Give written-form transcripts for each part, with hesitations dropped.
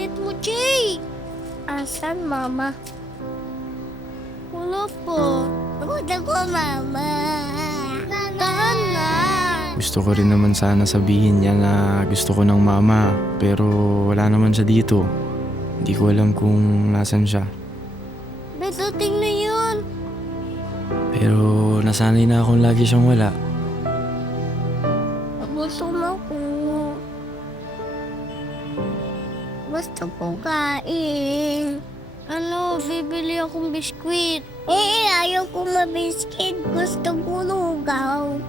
init mo, Jay! Asan, Mama? Wala po. Wala po, Mama. Tahan na. Gusto ko rin naman sana sabihin niya na gusto ko ng mama, pero wala naman siya dito. Hindi ko alam kung nasan siya. Dadating na yun. Pero nasanay na akong lagi siyang wala. Gutom ako. Gusto ko kain. Bibili akong biskwit. Ayaw ko mabiskit. Gusto ko lugaw.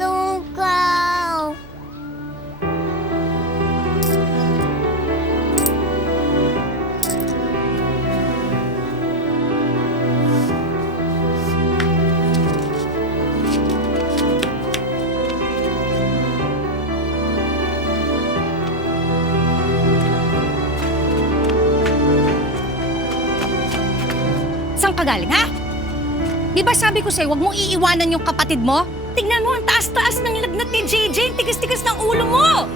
Lugaw. Saan ka galing, ha? Di ba sabi ko sa'yo, huwag mong iiwanan yung kapatid mo? Tignan mo, ang taas-taas ng lagnat ni JJ, tigas-tigas ng ulo mo!